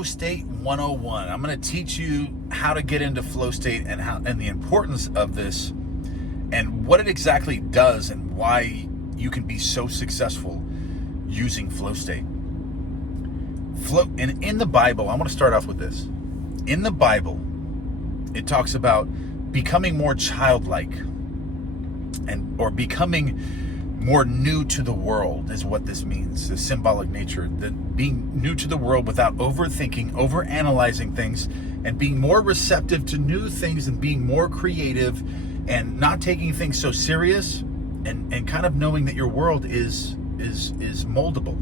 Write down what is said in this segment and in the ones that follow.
Flow State 101. I'm going to teach you how to get into flow state and the importance of this and what it exactly does and why you can be so successful using flow state. And in the Bible, I want to start off with this. In the Bible, it talks about becoming more childlike or becoming more new to the world is what this means, the symbolic nature, that being new to the world without overthinking, overanalyzing things, and being more receptive to new things and being more creative and not taking things so serious and kind of knowing that your world is moldable.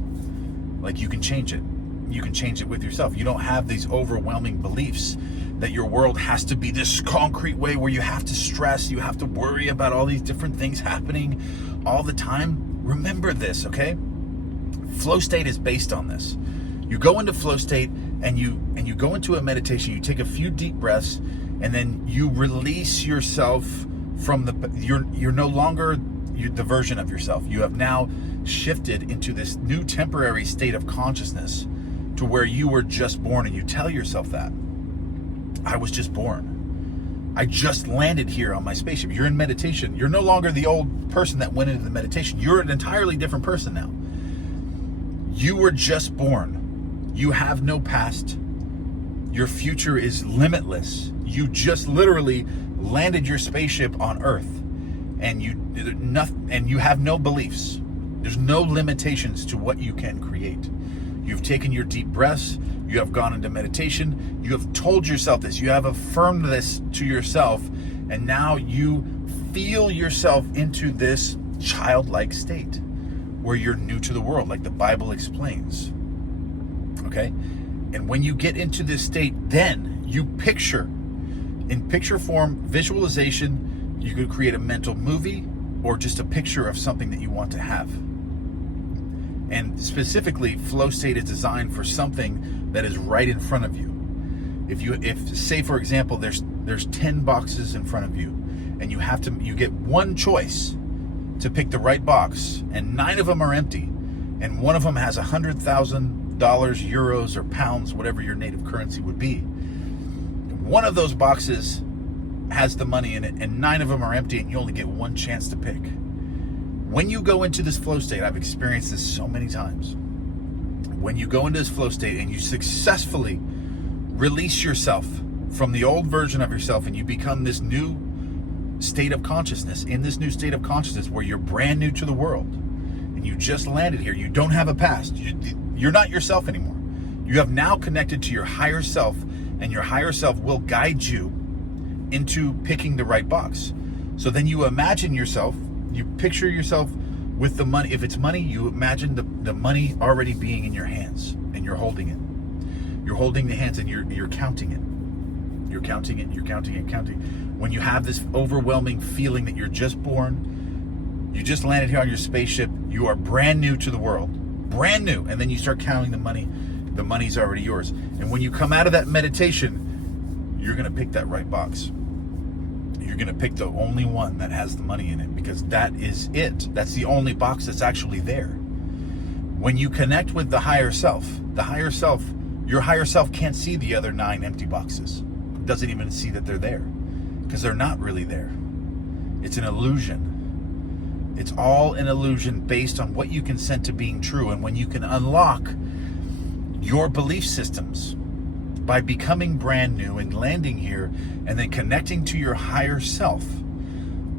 Like you can change it. You can change it with yourself. You don't have these overwhelming beliefs that your world has to be this concrete way where you have to stress, you have to worry about all these different things happening all the time. Remember this, okay? Flow state is based on this. You go into flow state and you go into a meditation, you take a few deep breaths, and then you release yourself from you're no longer the version of yourself. You have now shifted into this new temporary state of consciousness to where you were just born, and you tell yourself that. I was just born. I just landed here on my spaceship. You're in meditation. You're no longer the old person that went into the meditation. You're an entirely different person now. You were just born. You have no past. Your future is limitless. You just literally landed your spaceship on Earth, and you have no beliefs. There's no limitations to what you can create. You've taken your deep breaths. You have gone into meditation. You have told yourself this. You have affirmed this to yourself. And now you feel yourself into this childlike state where you're new to the world, like the Bible explains. Okay? And when you get into this state, then you picture, in picture form, visualization. You could create a mental movie or just a picture of something that you want to have. And specifically, flow state is designed for something that is right in front of you. If say for example, there's 10 boxes in front of you, and you get one choice to pick the right box, and 9 of them are empty, and one of them has $100,000, euros, or pounds, whatever your native currency would be. One of those boxes has the money in it, and 9 of them are empty, and you only get one chance to pick. When you go into this flow state, I've experienced this so many times. When you go into this flow state and you successfully release yourself from the old version of yourself and you become this new state of consciousness, in this new state of consciousness where you're brand new to the world and you just landed here, you don't have a past, you're not yourself anymore. You have now connected to your higher self, and your higher self will guide you into picking the right box. So then you imagine yourself, you picture yourself with the money. If it's money, you imagine the money already being in your hands, and you're holding it. You're holding the hands, and you're counting it. You're counting it, you're counting it, counting. When you have this overwhelming feeling that you're just born, you just landed here on your spaceship, you are brand new to the world. Brand new. And then you start counting the money. The money's already yours. And when you come out of that meditation, you're going to pick that right box. You're going to pick the only one that has the money in it, because that is it. That's the only box that's actually there. When you connect with the higher self, your higher self can't see the other 9 empty boxes. It doesn't even see that they're there, because they're not really there. It's an illusion. It's all an illusion based on what you consent to being true. And when you can unlock your belief systems by becoming brand new and landing here and then connecting to your higher self,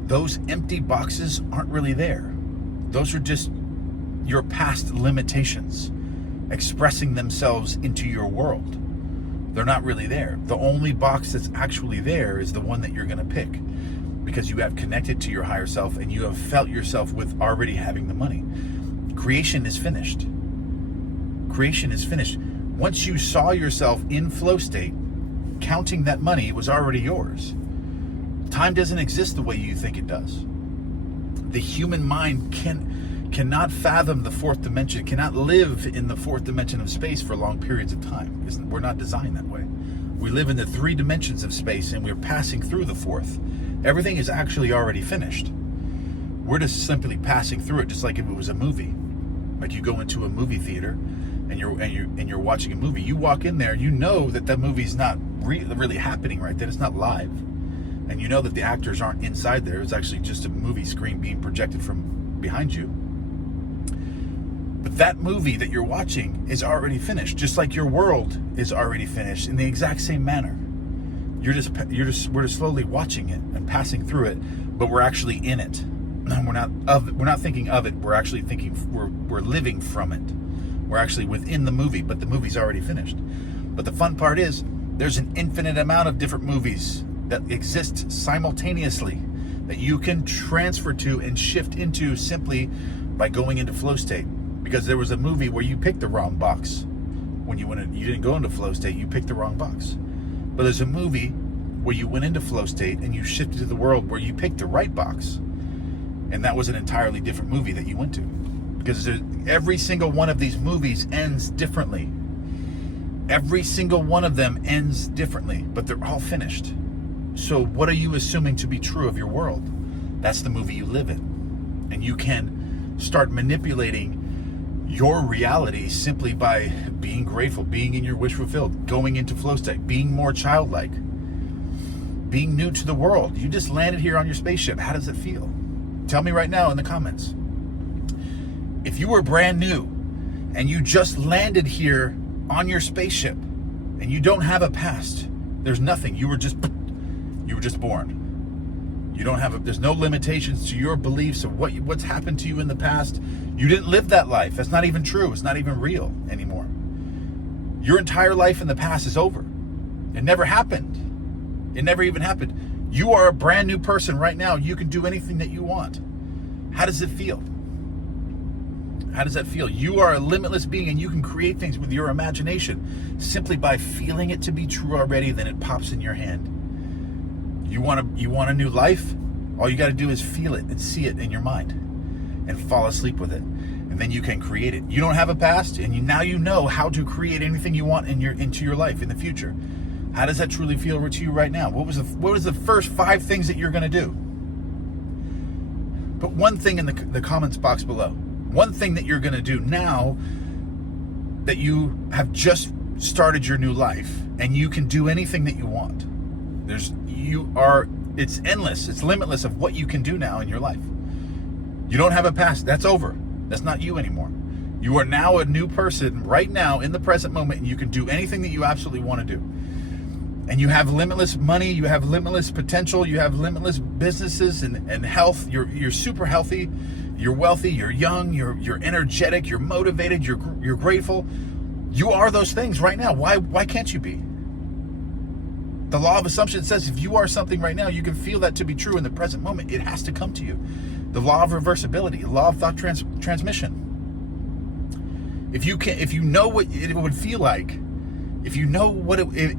those empty boxes aren't really there. Those are just your past limitations expressing themselves into your world. They're not really there. The only box that's actually there is the one that you're going to pick, because you have connected to your higher self and you have felt yourself with already having the money. Creation is finished. Creation is finished. Once you saw yourself in flow state, counting that money, it was already yours. Time doesn't exist the way you think it does. The human mind cannot fathom the 4th dimension, cannot live in the 4th dimension of space for long periods of time. We're not designed that way. We live in the 3 dimensions of space, and we're passing through the 4th. Everything is actually already finished. We're just simply passing through it, just like if it was a movie. Like you go into a movie theater and you're watching a movie, you walk in there, you know that movie's not really happening right then. It's not live, and you know that the actors aren't inside there. It's actually just a movie screen being projected from behind you. But that movie that you're watching is already finished, just like your world is already finished in the exact same manner. We're just slowly watching it and passing through it, but we're actually in it. We're not thinking of it. We're actually thinking, we're living from it. We're actually within the movie, but the movie's already finished. But the fun part is, there's an infinite amount of different movies that exist simultaneously that you can transfer to and shift into simply by going into flow state. Because there was a movie where you picked the wrong box. When you didn't go into flow state, you picked the wrong box. But there's a movie where you went into flow state and you shifted to the world where you picked the right box. And that was an entirely different movie that you went to. Because every single one of these movies ends differently. Every single one of them ends differently, but they're all finished. So what are you assuming to be true of your world? That's the movie you live in. And you can start manipulating your reality simply by being grateful, being in your wish fulfilled, going into flow state, being more childlike, being new to the world. You just landed here on your spaceship. How does it feel? Tell me right now in the comments. If you were brand new and you just landed here on your spaceship and you don't have a past, there's nothing. You were just born. You don't have there's no limitations to your beliefs of what's happened to you in the past. You didn't live that life. That's not even true. It's not even real anymore. Your entire life in the past is over. It never happened. It never even happened. You are a brand new person right now. You can do anything that you want. How does it feel? How does that feel? You are a limitless being and you can create things with your imagination simply by feeling it to be true already, then it pops in your hand. You want a new life? All you got to do is feel it and see it in your mind and fall asleep with it. And then you can create it. You don't have a past, and now you know how to create anything you want into your life in the future. How does that truly feel to you right now? What was the first 5 things that you're going to do? Put one thing in the comments box below. One thing that you're going to do now that you have just started your new life, and you can do anything that you want. It's endless. It's limitless of what you can do now in your life. You don't have a past. That's over. That's not you anymore. You are now a new person right now in the present moment, and you can do anything that you absolutely want to do. And you have limitless money. You have limitless potential. You have limitless businesses and health. You're super healthy. You're wealthy. You're young. You're energetic. You're motivated. You're grateful. You are those things right now. Why can't you be? The law of assumption says if you are something right now, you can feel that to be true in the present moment. It has to come to you. The law of reversibility, the law of thought transmission. If you know what it would feel like, if you know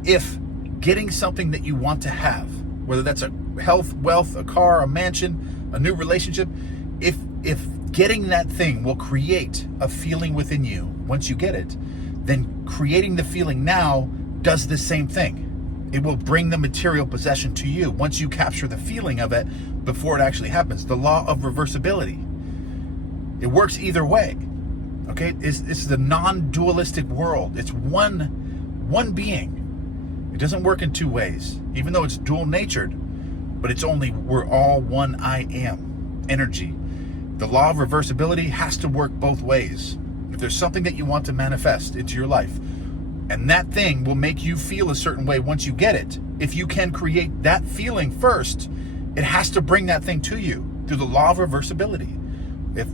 if getting something that you want to have, whether that's a health, wealth, a car, a mansion, a new relationship, if getting that thing will create a feeling within you once you get it, then creating the feeling now does the same thing. It will bring the material possession to you once you capture the feeling of it before it actually happens. The law of reversibility. It works either way. Okay? It's the non-dualistic world. It's one being. It doesn't work in 2 ways. Even though it's dual-natured, but we're all one I am energy. The law of reversibility has to work both ways. If there's something that you want to manifest into your life, and that thing will make you feel a certain way once you get it. If you can create that feeling first, it has to bring that thing to you through the law of reversibility. If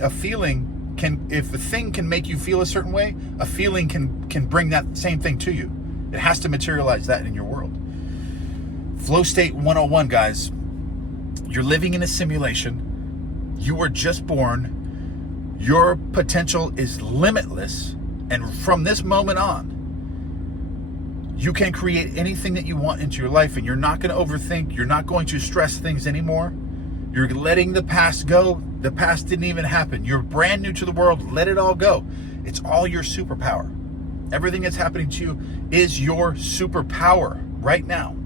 a thing can make you feel a certain way, a feeling can bring that same thing to you. It has to materialize that in your world. Flow state 101, guys. You're living in a simulation. You were just born. Your potential is limitless. And from this moment on, you can create anything that you want into your life, and you're not going to overthink. You're not going to stress things anymore. You're letting the past go. The past didn't even happen. You're brand new to the world. Let it all go. It's all your superpower. Everything that's happening to you is your superpower right now.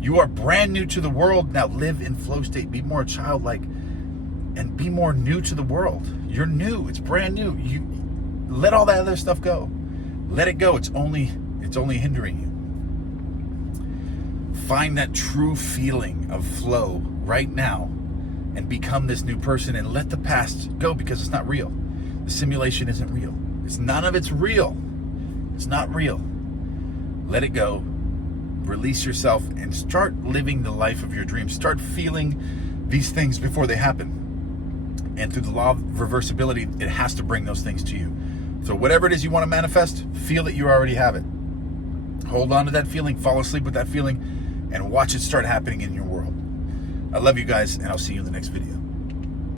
You are brand new to the world. Now live in flow state. Be more childlike and be more new to the world. You're new. It's brand new. let all that other stuff go. Let it go. It's only hindering you. Find that true feeling of flow right now and become this new person, and let the past go, because it's not real. The simulation isn't real. None of it's real. It's not real. Let it go. Release yourself and start living the life of your dreams. Start feeling these things before they happen. And through the law of reversibility, it has to bring those things to you. So whatever it is you want to manifest, feel that you already have it. Hold on to that feeling, fall asleep with that feeling, and watch it start happening in your world. I love you guys, and I'll see you in the next video.